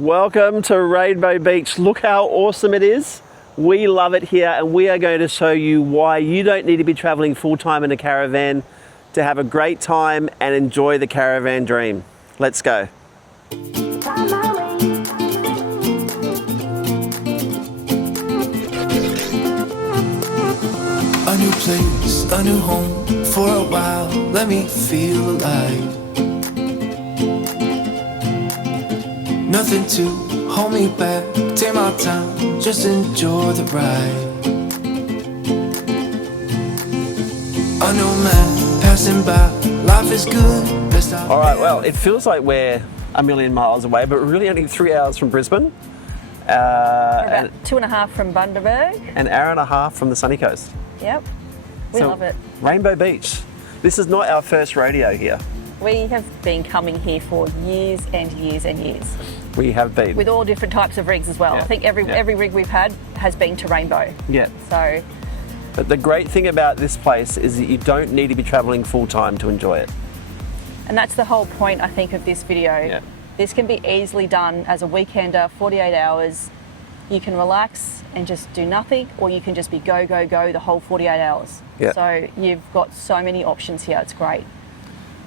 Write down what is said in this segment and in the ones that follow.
Welcome to Rainbow Beach. Look how awesome it is. We love it here, and we are going to show you why you don't need to be traveling full-time in a caravan to have a great time and enjoy the caravan dream. Let's go. A new place, a new home for a while. Let me feel alive. Nothing to hold me back. Take my time, just enjoy the ride. A new man passing by. Life is good. Best I All right, well, it feels like we're a million miles away, but we're really only 3 hours from Brisbane. We're about 2.5 from Bundaberg. An hour and a half from the sunny coast. Yep, we love it. Rainbow Beach. This is not our first rodeo here. We have been coming here for years and years and years. We have been. With all different types of rigs as well. Yeah. I think every rig we've had has been to Rainbow. Yeah. So, But the great thing about this place is that you don't need to be traveling full time to enjoy it. and that's the whole point, I think, of this video. Yeah. This can be easily done as a weekender, 48 hours. You can relax and just do nothing, or you can just be go, go, go the whole 48 hours. Yeah. So you've got so many options here, it's great.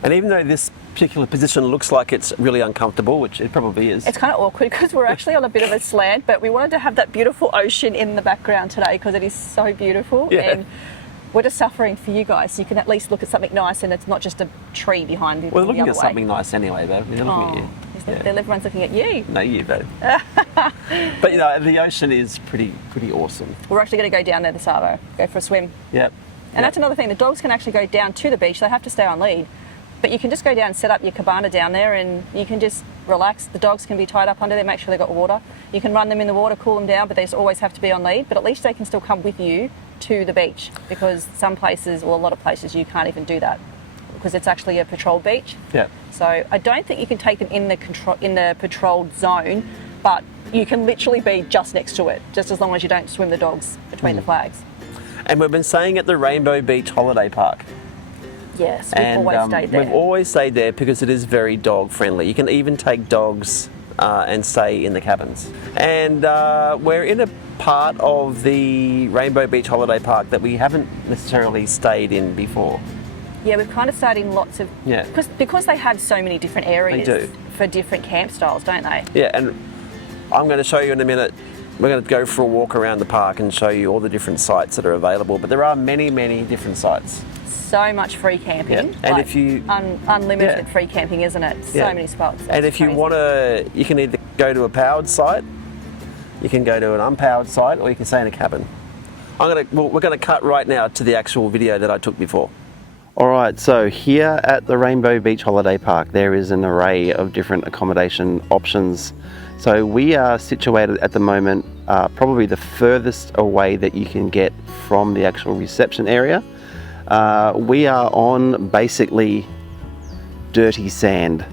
And even though this particular position looks like it's really uncomfortable, which it probably is. It's kind of awkward because we're actually on a bit of a slant, but we wanted to have that beautiful ocean in the background today because it is so beautiful. Yeah. And we're just suffering for you guys, so you can at least look at something nice and it's not just a tree behind you. We're looking at something nice anyway, babe. They're looking at you. Everyone's looking at you. No, you, babe. But you know, the ocean is pretty awesome. We're actually going to go down there this hour, go for a swim. Yep. And that's another thing, the dogs can actually go down to the beach, they have to stay on lead. But you can just go down and set up your cabana down there and you can just relax. The dogs can be tied up under there, make sure they've got water. You can run them in the water, cool them down, but they always have to be on lead. But at least they can still come with you to the beach, because some places, or a lot of places, you can't even do that because it's actually a patrolled beach. Yeah. So I don't think you can take them in the patrolled zone, but you can literally be just next to it, just as long as you don't swim the dogs between the flags. And we've been staying at the Rainbow Beach Holiday Park. Yes, we've always stayed there. We've always stayed there because it is very dog friendly. You can even take dogs and stay in the cabins. And we're in a part of the Rainbow Beach Holiday Park that we haven't necessarily stayed in before. Yeah, we've kind of stayed in lots of... Yeah. Because they have so many different areas They do. for different camp styles, don't they? Yeah, and I'm going to show you in a minute. We're going to go for a walk around the park and show you all the different sites that are available. But there are many, many different sites. So much free camping. Yeah. And if you... unlimited free camping, isn't it? So many spots. And if you want to... You can either go to a powered site, you can go to an unpowered site, or you can stay in a cabin. We're going to cut right now to the actual video that I took before. Alright, so here at the Rainbow Beach Holiday Park there is an array of different accommodation options. So we are situated at the moment probably the furthest away that you can get from the actual reception area. We are on basically dirty sand.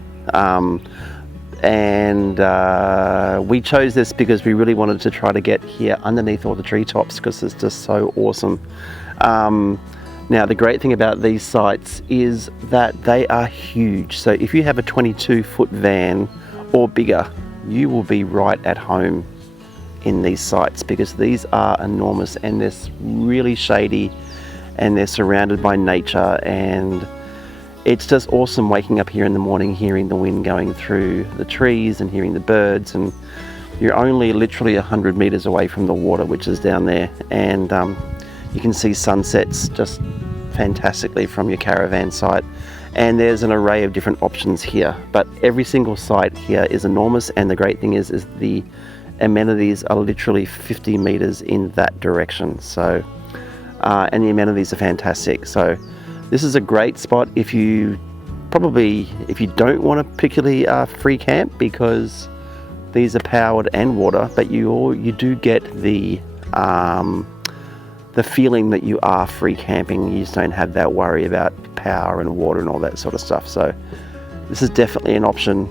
We chose this because we really wanted to try to get here underneath all the treetops because it's just so awesome. Now the great thing about these sites is that they are huge. So if you have a 22-foot van or bigger, you will be right at home in these sites because these are enormous and they're really shady and they're surrounded by nature, and it's just awesome waking up here in the morning hearing the wind going through the trees and hearing the birds, and you're only literally 100 meters away from the water, which is down there, and you can see sunsets just fantastically from your caravan site. And there's an array of different options here, but every single site here is enormous, and the great thing is the amenities are literally 50 meters in that direction. So and the amenities are fantastic. So this is a great spot if you don't want a particularly free camp, because these are powered and water, but you do get the feeling that you are free camping. You just don't have that worry about power and water and all that sort of stuff. So this is definitely an option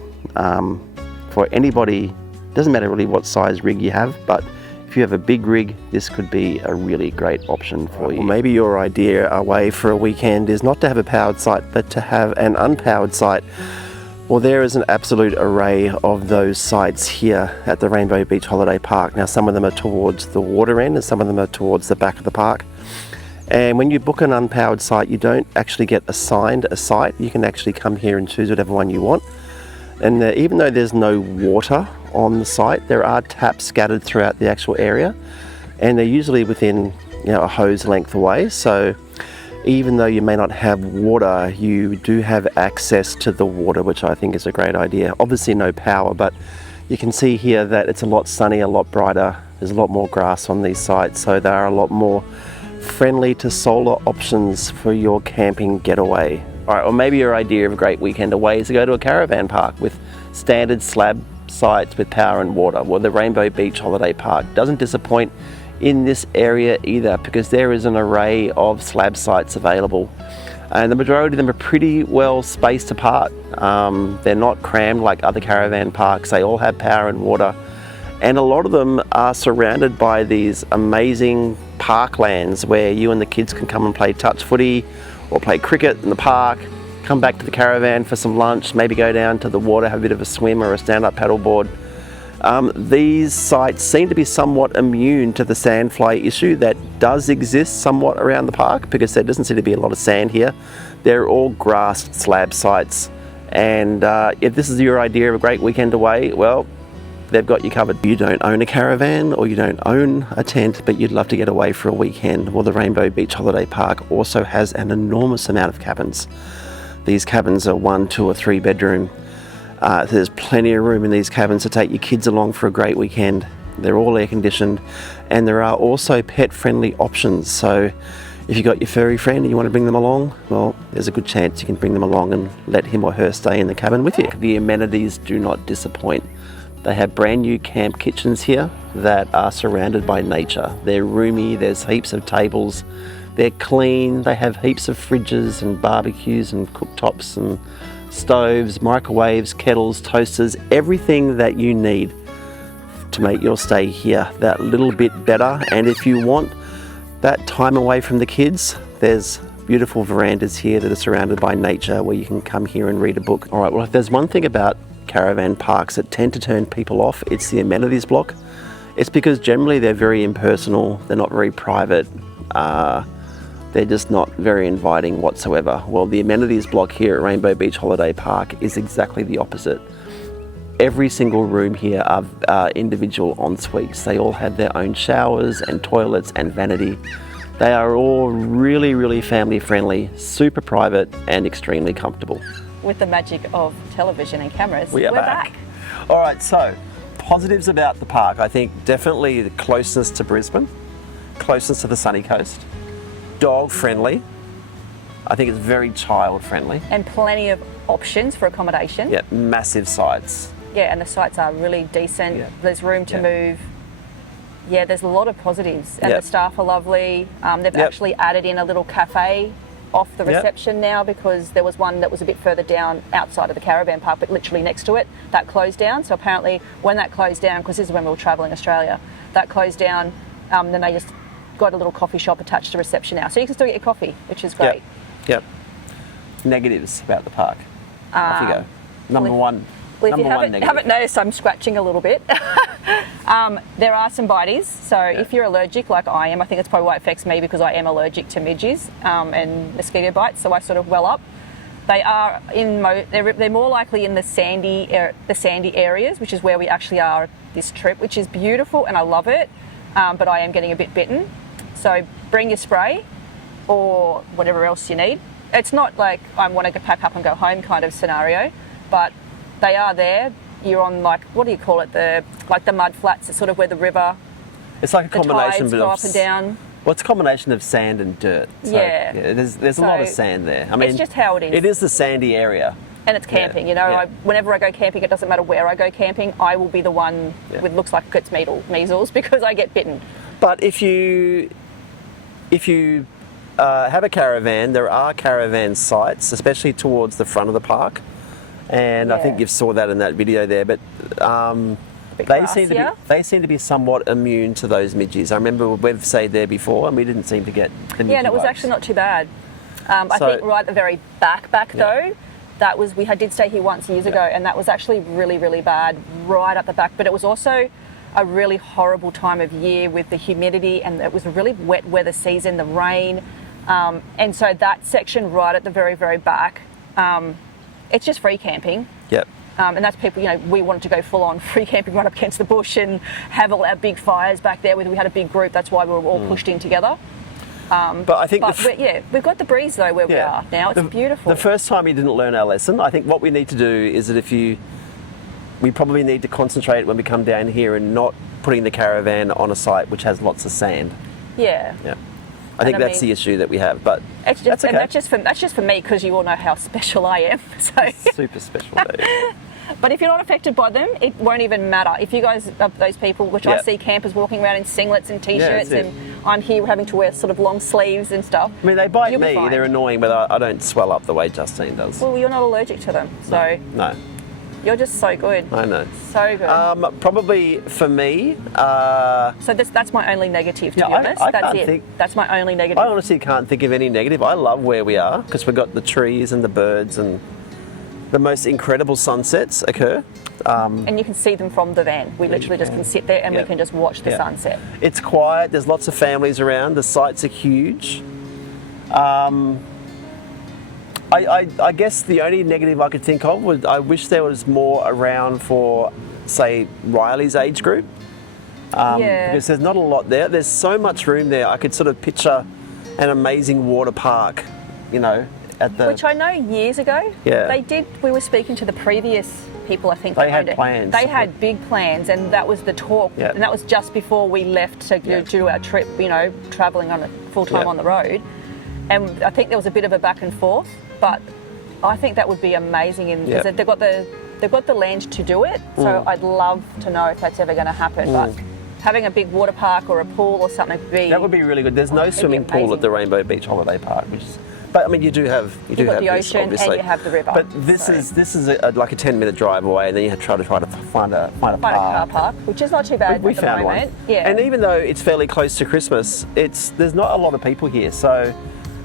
for anybody. Doesn't matter really what size rig you have, but if you have a big rig, this could be a really great option for you. Well, maybe your idea away for a weekend is not to have a powered site, but to have an unpowered site. Well, there is an absolute array of those sites here at the Rainbow Beach Holiday Park. Now, some of them are towards the water end and some of them are towards the back of the park. And when you book an unpowered site, you don't actually get assigned a site. You can actually come here and choose whatever one you want. And even though there's no water on the site, there are taps scattered throughout the actual area. And they're usually within, a hose length away. So even though you may not have water, you do have access to the water, which I think is a great idea. Obviously no power, but you can see here that it's a lot sunnier, a lot brighter. There's a lot more grass on these sites, so they are a lot more friendly to solar options for your camping getaway. All right, or maybe your idea of a great weekend away is to go to a caravan park with standard slab sites with power and water. Well, the Rainbow Beach Holiday Park doesn't disappoint in this area either, because there is an array of slab sites available, and the majority of them are pretty well spaced apart. They're not crammed like other caravan parks. They all have power and water, and a lot of them are surrounded by these amazing parklands where you and the kids can come and play touch footy or play cricket in the park, come back to the caravan for some lunch, maybe go down to the water, have a bit of a swim or a stand-up paddleboard. These sites seem to be somewhat immune to the sandfly issue that does exist somewhat around the park, because there doesn't seem to be a lot of sand here. They're all grassed slab sites, and if this is your idea of a great weekend away, well, they've got you covered. You don't own a caravan or you don't own a tent, but you'd love to get away for a weekend. Well, the Rainbow Beach Holiday Park also has an enormous amount of cabins. These cabins are 1, 2 or 3 bedroom. There's plenty of room in these cabins to take your kids along for a great weekend. They're all air conditioned, and there are also pet friendly options. So if you've got your furry friend and you want to bring them along, well, there's a good chance you can bring them along and let him or her stay in the cabin with you. The amenities do not disappoint. They have brand new camp kitchens here that are surrounded by nature. They're roomy, there's heaps of tables, they're clean, they have heaps of fridges and barbecues and cooktops and stoves, microwaves, kettles, toasters, everything that you need to make your stay here that little bit better. And if you want that time away from the kids, there's beautiful verandas here that are surrounded by nature where you can come here and read a book. All right, well, if there's one thing about caravan parks that tend to turn people off, it's the amenities block. It's because generally they're very impersonal, they're not very private, they're just not very inviting whatsoever. Well, the amenities block here at Rainbow Beach Holiday Park is exactly the opposite. Every single room here are individual en-suites. They all have their own showers and toilets and vanity. They are all really, really family friendly, super private and extremely comfortable. With the magic of television and cameras, we're back. All right, so positives about the park. I think definitely the closeness to Brisbane, closeness to the sunny coast. Dog friendly. I think it's very child friendly. And plenty of options for accommodation. Yeah, massive sites. Yeah, and the sites are really decent. Yeah. There's room to move. Yeah, there's a lot of positives. And the staff are lovely. They've actually added in a little cafe off the reception now, because there was one that was a bit further down outside of the caravan park, but literally next to it, that closed down. So apparently when that closed down, because this is when we were travelling Australia, that closed down, then they just got a little coffee shop attached to reception now, so you can still get your coffee, which is great. Yep. Negatives about the park. Off you go. Number one. Well, if you haven't noticed, I'm scratching a little bit. There are some bites, so if you're allergic like I am, I think that's probably why it affects me, because I am allergic to midges and mosquito bites, so I sort of well up. They are they're more likely in the sandy areas, which is where we actually are this trip, which is beautiful and I love it, but I am getting a bit bitten. So bring your spray or whatever else you need. It's not like I want to pack up and go home kind of scenario, but they are there. You're on, like, what do you call it? The mud flats. It's sort of where the river. It's like a combination of go up and down. Well, it's a combination of sand and dirt. So, there's a lot of sand there. I mean, it's just how it is. It is the sandy area. And it's camping, whenever I go camping, it doesn't matter where I go camping, I will be the one with looks like it gets measles because I get bitten. But if you have a caravan, there are caravan sites, especially towards the front of the park. And I think you saw that in that video there, but they seem to be somewhat immune to those midges. I remember we've stayed there before and we didn't seem to get the midge and it was bites. Actually not too bad. I think right at the very back though, did stay here once years ago, and that was actually really, really bad right up the back. But it was also a really horrible time of year with the humidity, and it was a really wet weather season, the rain. And so that section right at the very, very back, it's just free camping. Yep. And that's people, we wanted to go full on free camping right up against the bush and have all our big fires back there. We had a big group, that's why we were all pushed in together. But I think we've got the breeze though where we are now. It's beautiful. The first time we didn't learn our lesson. I think what we need to do is that we probably need to concentrate when we come down here and not putting the caravan on a site which has lots of sand. Yeah. Yeah. I think that's the issue that we have, but that's okay. And that's just for me, because you all know how special I am. So super special, Dave. But if you're not affected by them, it won't even matter. If you guys are those people, which I see campers walking around in singlets and t-shirts, and I'm here having to wear sort of long sleeves and stuff. I mean, they bite me, they're annoying, but I don't swell up the way Justine does. Well, you're not allergic to them, so... No. You're just so good. I know. So good. Probably for me... so that's my only negative, to be honest. That's my only negative. I honestly can't think of any negative. I love where we are, because we've got the trees and the birds, and the most incredible sunsets occur. And you can see them from the van. We literally just can sit there and we can just watch the sunset. It's quiet. There's lots of families around. The sites are huge. I guess the only negative I could think of was I wish there was more around for, say, Riley's age group. Because there's not a lot there. There's so much room there. I could sort of picture an amazing water park, which I know years ago. Yeah. They did. We were speaking to the previous people, I think. They had plans. They had big plans, and that was the talk. Yep. And that was just before we left to do our trip, travelling on full time on the road. And I think there was a bit of a back and forth, but I think that would be amazing because they've got the land to do it. So I'd love to know if that's ever going to happen. But having a big water park or a pool or something would be really good. There's no swimming pool at the Rainbow Beach Holiday Park, but I mean you do have the ocean, obviously. And you have the river. But this is like a 10-minute drive away, and then you have to try to find a car park, which is not too bad. We at the found moment. one. Yeah. And even though it's fairly close to Christmas, there's not a lot of people here, so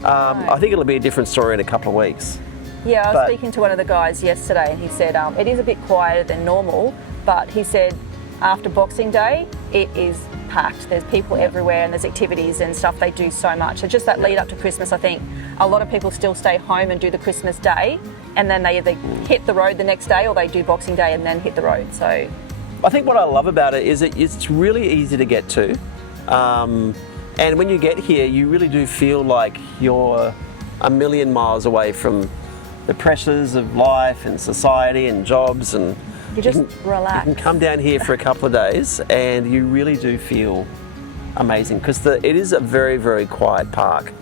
I think it'll be a different story in a couple of weeks. Yeah, I was speaking to one of the guys yesterday, and he said it is a bit quieter than normal, but he said after Boxing Day, it is packed. There's people everywhere, and there's activities and stuff. They do so much. So just that lead up to Christmas, I think a lot of people still stay home and do the Christmas day, and then they either hit the road the next day or they do Boxing Day and then hit the road. So I think what I love about it is it's really easy to get to. And when you get here, you really do feel like you're a million miles away from the pressures of life and society and jobs, and you just relax. You can come down here for a couple of days and you really do feel amazing, because it is a very, very quiet park.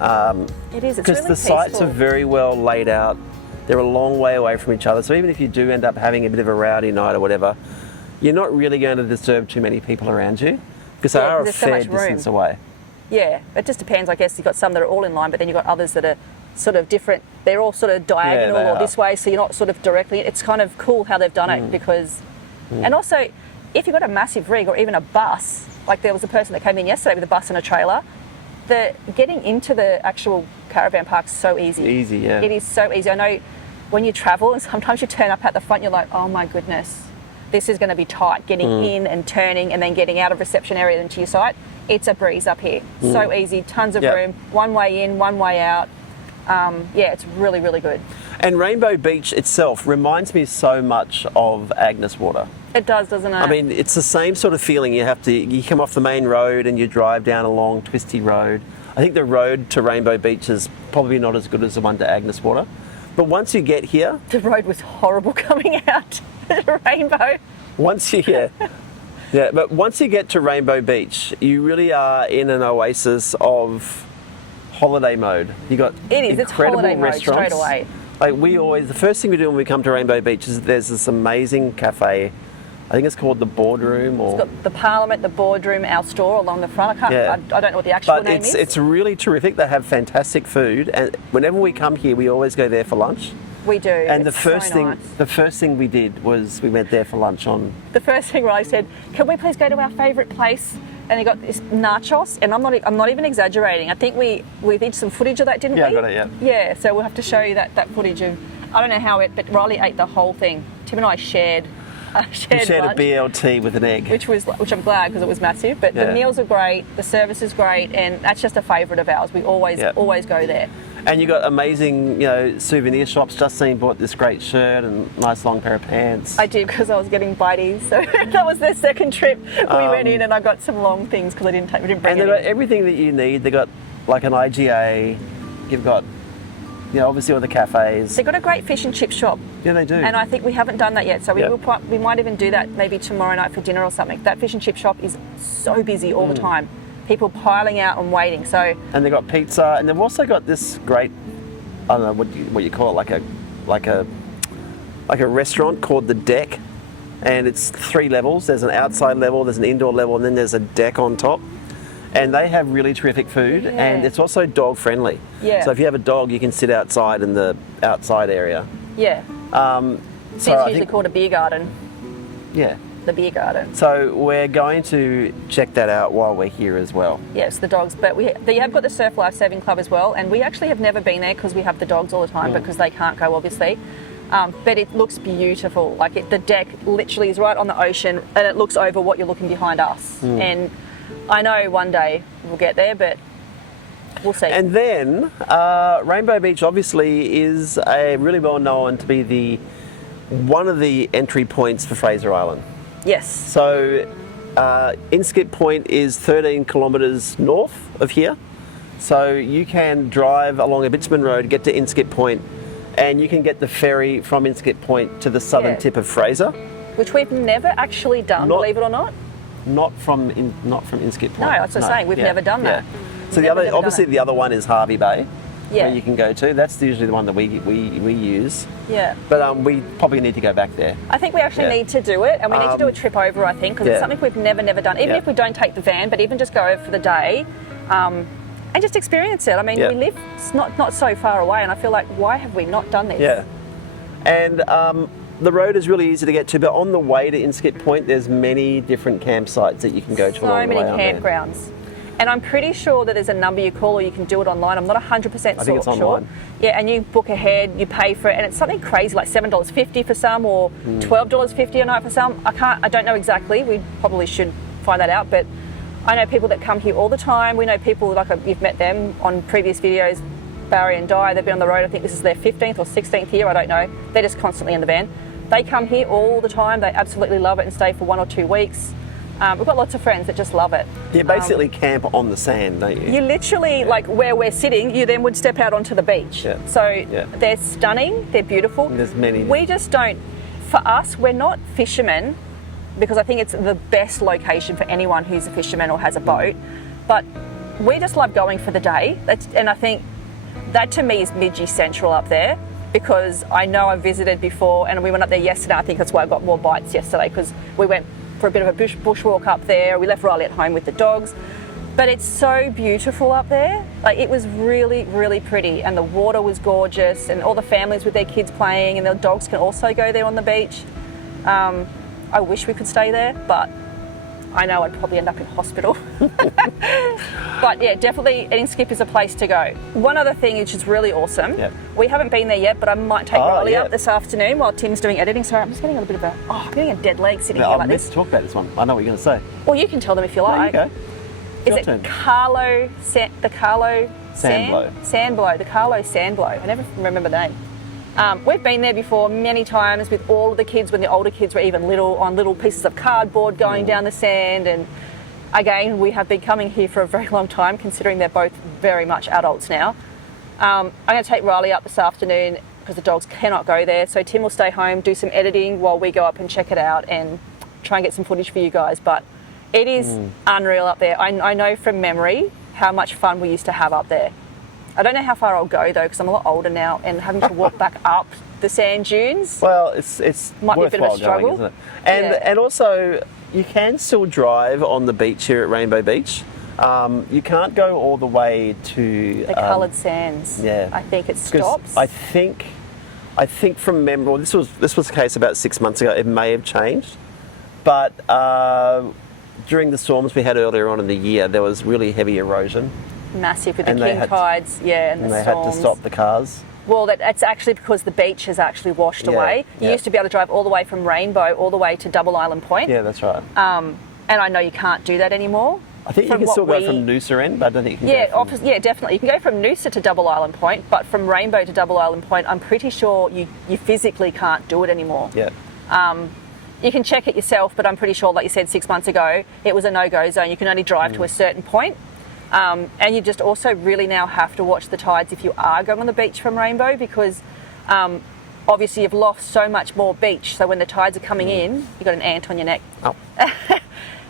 It is. It's because really the sites are very well laid out. They're a long way away from each other, so even if you do end up having a bit of a rowdy night or whatever, you're not really going to disturb too many people around you, because they are a fair distance away. Yeah, it just depends. I guess you've got some that are all in line, but then you've got others that are sort of different. They're all sort of diagonal or this way, so you're not sort of directly. It's kind of cool how they've done it, because... And also, if you've got a massive rig or even a bus, like there was a person that came in yesterday with a bus and a trailer, getting into the actual caravan park's so easy. Easy, yeah. It is so easy. I know when you travel and sometimes you turn up at the front, you're like, oh my goodness, this is going to be tight, getting in and turning and then getting out of reception area into your site. It's a breeze up here. So easy, tons of room, one way in, one way out. It's really, really good. And Rainbow Beach itself reminds me so much of Agnes Water. It does, doesn't it? I mean, it's the same sort of feeling. You come off the main road and you drive down a long, twisty road. I think the road to Rainbow Beach is probably not as good as the one to Agnes Water. But once you get here... The road was horrible coming out to Rainbow. But once you get to Rainbow Beach, you really are in an oasis of holiday mode. You got incredible restaurants. Straight away. Like the first thing we do when we come to Rainbow Beach is there's this amazing cafe. I think it's called the Boardroom. It's got the Parliament, the Boardroom, our store along the front. I don't know what the actual name is. It's really terrific. They have fantastic food, and whenever we come here, we always go there for lunch. We do. And the first thing we did was we went there for lunch on... The first thing Riley said, can we please go to our favourite place? And he got this nachos, and I'm not even exaggerating. I think we did some footage of that, didn't we? Yeah, I got it, yeah. Yeah, so we'll have to show you that footage of I don't know how but Riley ate the whole thing. Tim and I shared We shared lunch, a BLT with an egg. which I'm glad because it was massive. But Yeah. the meals are great, the service is great, and that's just a favourite of ours. We always go there. And you got amazing, souvenir shops. Justine bought this great shirt and nice long pair of pants. I did because I was getting bitey, so that was their second trip. We went in and I got some long things because we didn't bring and they've it got in. everything that you need. They've got like an IGA. You've got, obviously all the cafes. They've got a great fish and chip shop. Yeah, they do. And I think we haven't done that yet, so Yep. we might even do that maybe tomorrow night for dinner or something. That fish and chip shop is so busy all the time. People piling out and waiting. So And they've got pizza, and they've also got this great, I don't know what you call it, like a restaurant called The Deck, and it's 3 levels. There's an outside level, there's an indoor level, and then there's a deck on top. And they have really terrific food, and it's also dog friendly. Yeah. So if you have a dog, you can sit outside in the outside area. yeah, So it's I usually think, called a beer garden. yeah. The beer garden. So we're going to check that out while we're here as well. Yes, the dogs. But they have got the Surf Life Saving Club as well, and we actually have never been there because we have the dogs all the time because they can't go, obviously. But it looks beautiful. Like the deck literally is right on the ocean, and it looks over what you're looking behind us. And I know one day we'll get there, but we'll see. And then Rainbow Beach obviously is really well known to be one of the entry points for Fraser Island. yes. So Inskip Point is 13 kilometres north of here. So you can drive along a bitumen road, get to Inskip Point, and you can get the ferry from Inskip Point to the southern Yeah. tip of Fraser. Which we've never actually done, believe it or not. Not from Inskip Point. No, that's what I'm saying. We've never done that. So We've never done obviously it. the other one is Harvey Bay, Yeah. where you can go to. That's usually the one that we use. Yeah. But we probably need to go back there. I think we actually Yeah. need to do it, and we need to do a trip over, I think, because yeah. it's something we've never done. Even Yeah. if we don't take the van, but even just go over for the day and just experience it. I mean, Yeah. we live not so far away, and I feel like, why have we not done this? Yeah. And the road is really easy to get to, but on the way to Inskip Point, there's many different campsites that you can go to So along the many way. aren't there? campgrounds. And I'm pretty sure that there's a number you call or you can do it online. I'm not 100% I think it's sure. online. Yeah, and you book ahead, you pay for it, and it's something crazy like $7.50 for some or $12.50 a night for some. I don't know exactly. We probably should find that out, but I know people that come here all the time. We know people, like you've met them on previous videos, Barry and Di, they've been on the road. I think this is their 15th or 16th year, I don't know. They're just constantly in the van. They come here all the time. They absolutely love it and stay for 1 or 2 weeks. We've got lots of friends that just love it. You basically camp on the sand, don't you? You literally, like where we're sitting, you then would step out onto the beach. Yeah. So Yeah. they're stunning, they're beautiful. There's many. We just don't, for us, we're not fishermen because I think it's the best location for anyone who's a fisherman or has a boat. But we just love going for the day. And I think that to me is Midgie Central up there because I know I've visited before and we went up there yesterday. I think that's why I got more bites yesterday because we went for a bit of a bushwalk up there. We left Riley at home with the dogs. But it's so beautiful up there. Like it was really, really pretty and the water was gorgeous and all the families with their kids playing and their dogs can also go there on the beach. I wish we could stay there, but I know I'd probably end up in hospital. But yeah, definitely Inskip is a place to go. One other thing which is really awesome, we haven't been there yet, but I might take Riley up this afternoon while Tim's doing editing. Sorry, I'm just getting a little bit of I'm getting a dead leg sitting here like this. Let's talk about this one. I know what you're going to say. Well, you can tell them if you like. No, you go. Is it turn. the Carlo Sandblow? The Carlo Sandblow. I never remember the name. We've been there before many times with all of the kids when the older kids were even little, on little pieces of cardboard going down the sand. And again, we have been coming here for a very long time, considering they're both very much adults now. I'm going to take Riley up this afternoon because the dogs cannot go there. So Tim will stay home, do some editing while we go up and check it out and try and get some footage for you guys. But it is unreal up there. I know from memory how much fun we used to have up there. I don't know how far I'll go though because I'm a lot older now and having to walk back up the sand dunes. Well, it's Might be a bit of a worthwhile struggle. going, isn't it? And also, you can still drive on the beach here at Rainbow Beach. You can't go all the way to The coloured sands. Yeah, I think it 'cause stops. I think from memory, well, this was the case about 6 months ago. It may have changed, but during the storms we had earlier on in the year, there was really heavy erosion. Massive with the And they king had to- tides, and And the they storms. had to stop the cars. Well, that's actually because the beach has actually washed away. You used to be able to drive all the way from Rainbow all the way to Double Island Point. Yeah, that's right. And I know you can't do that anymore. I think you can still go from Noosa end, but I don't think you can go from... Yeah, definitely. You can go from Noosa to Double Island Point, but from Rainbow to Double Island Point, I'm pretty sure you physically can't do it anymore. Yeah. You can check it yourself, but I'm pretty sure, like you said 6 months ago, it was a no-go zone. You can only drive to a certain point. And you just also really now have to watch the tides if you are going on the beach from Rainbow, because obviously you've lost so much more beach. So when the tides are coming in, you've got an ant on your neck. Oh.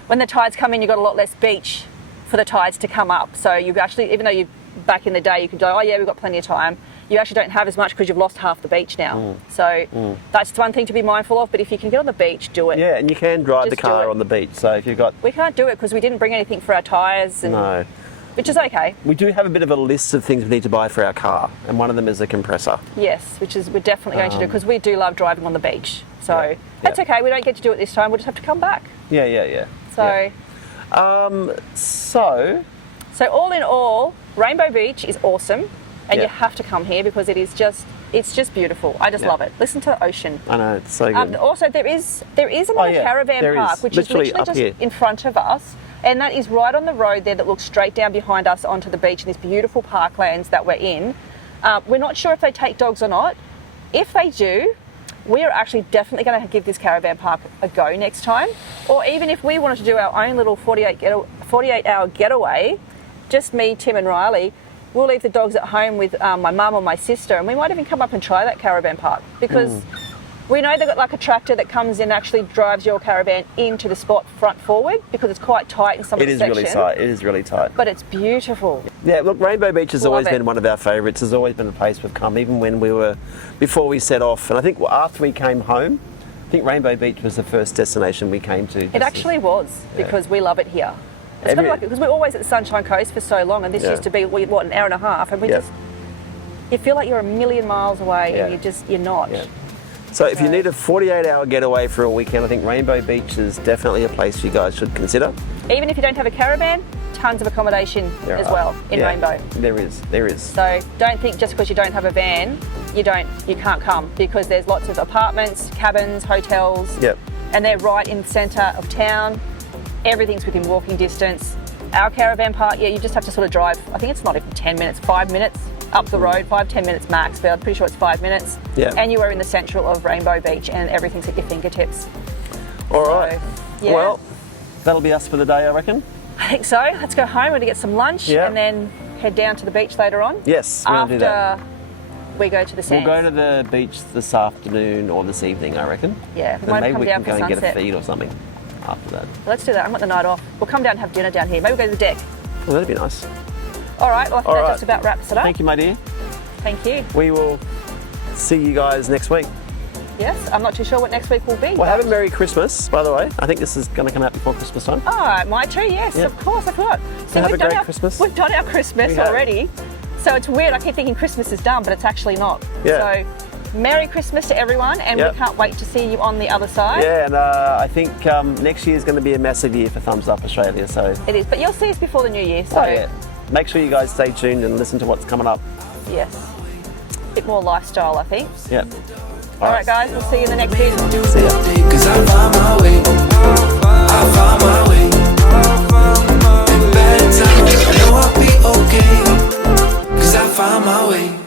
When the tides come in, you've got a lot less beach for the tides to come up. So you've actually, even though you back in the day, you could go, oh yeah, we've got plenty of time. You actually don't have as much because you've lost half the beach now. So that's one thing to be mindful of. But if you can get on the beach, do it. Yeah, and you can drive the Just car do it. on the beach. So if you've got... We can't do it because we didn't bring anything for our tyres. No. Which is okay. We do have a bit of a list of things we need to buy for our car, and one of them is a compressor. Yes, which is we're definitely going to do, because we do love driving on the beach. So that's okay. We don't get to do it this time. We'll just have to come back. Yeah. So, so all in all, Rainbow Beach is awesome, and you have to come here because it's just beautiful. I just love it. Listen to the ocean. I know, it's so good. Also, there is another caravan park, which is literally up just here in front of us. And that is right on the road there that looks straight down behind us onto the beach in this beautiful parklands that we're in. We're not sure if they take dogs or not. If they do, we are actually definitely going to give this caravan park a go next time. Or even if we wanted to do our own little 48-hour getaway, just me, Tim and Riley, we'll leave the dogs at home with my mum or my sister, and we might even come up and try that caravan park, because we know they've got like a tractor that comes in and actually drives your caravan into the spot front forward, because it's quite tight in some of the sections. It is really tight. But it's beautiful. Yeah, look, Rainbow Beach has always Love it. been one of our favourites. Has always been a place we've come, even when before we set off. And I think after we came home, I think Rainbow Beach was the first destination we came to. It actually was, because we love it here. It's kind of like, because we're always at the Sunshine Coast for so long, and this used to be, what, an hour and a half, and you feel like you're a million miles away, and you're not. Yeah. So if you need a 48-hour getaway for a weekend, I think Rainbow Beach is definitely a place you guys should consider. Even if you don't have a caravan, tons of accommodation as well in Rainbow. There is. So don't think just because you don't have a van, you can't come, because there's lots of apartments, cabins, hotels, and they're right in the centre of town. Everything's within walking distance. Our caravan park, you just have to sort of drive, I think it's not even 10 minutes, 5 minutes up the road, 5-10 minutes max, but I'm pretty sure it's 5 minutes. Yeah. And you are in the central of Rainbow Beach, and everything's at your fingertips. All right. Yeah. Well, that'll be us for the day, I reckon. I think so. Let's go home. We're going to get some lunch and then head down to the beach later on. Yes, we're going to do that. After we go to the sands. We'll go to the beach this afternoon or this evening, I reckon. Yeah, we And might maybe come we down can for go and get a sunset. feed or something after that. Let's do that. I want the night off. We'll come down and have dinner down here. Maybe we'll go to the deck. Oh, that'd be nice. All right, well, I think that just about wraps it up. Thank you, my dear. Thank you. We will see you guys next week. Yes, I'm not too sure what next week will be. Well, have a Merry Christmas, by the way. I think this is going to come out before Christmas time. Oh, it might too, yes, of course, I forgot. See, have a we've done great Christmas. We've done our Christmas already. So it's weird, I keep thinking Christmas is done, but it's actually not. Yeah. So, Merry Christmas to everyone, and we can't wait to see you on the other side. Yeah, and I think next year is going to be a massive year for Thumbs Up Australia. So it is, but you'll see us before the new year. So make sure you guys stay tuned and listen to what's coming up. Yes, a bit more lifestyle, I think. Yeah. All right, guys, we'll see you in the next video. See ya. 'Cause I found my way. I found my way. In bad times, I know I'll be okay. 'Cause I found my way.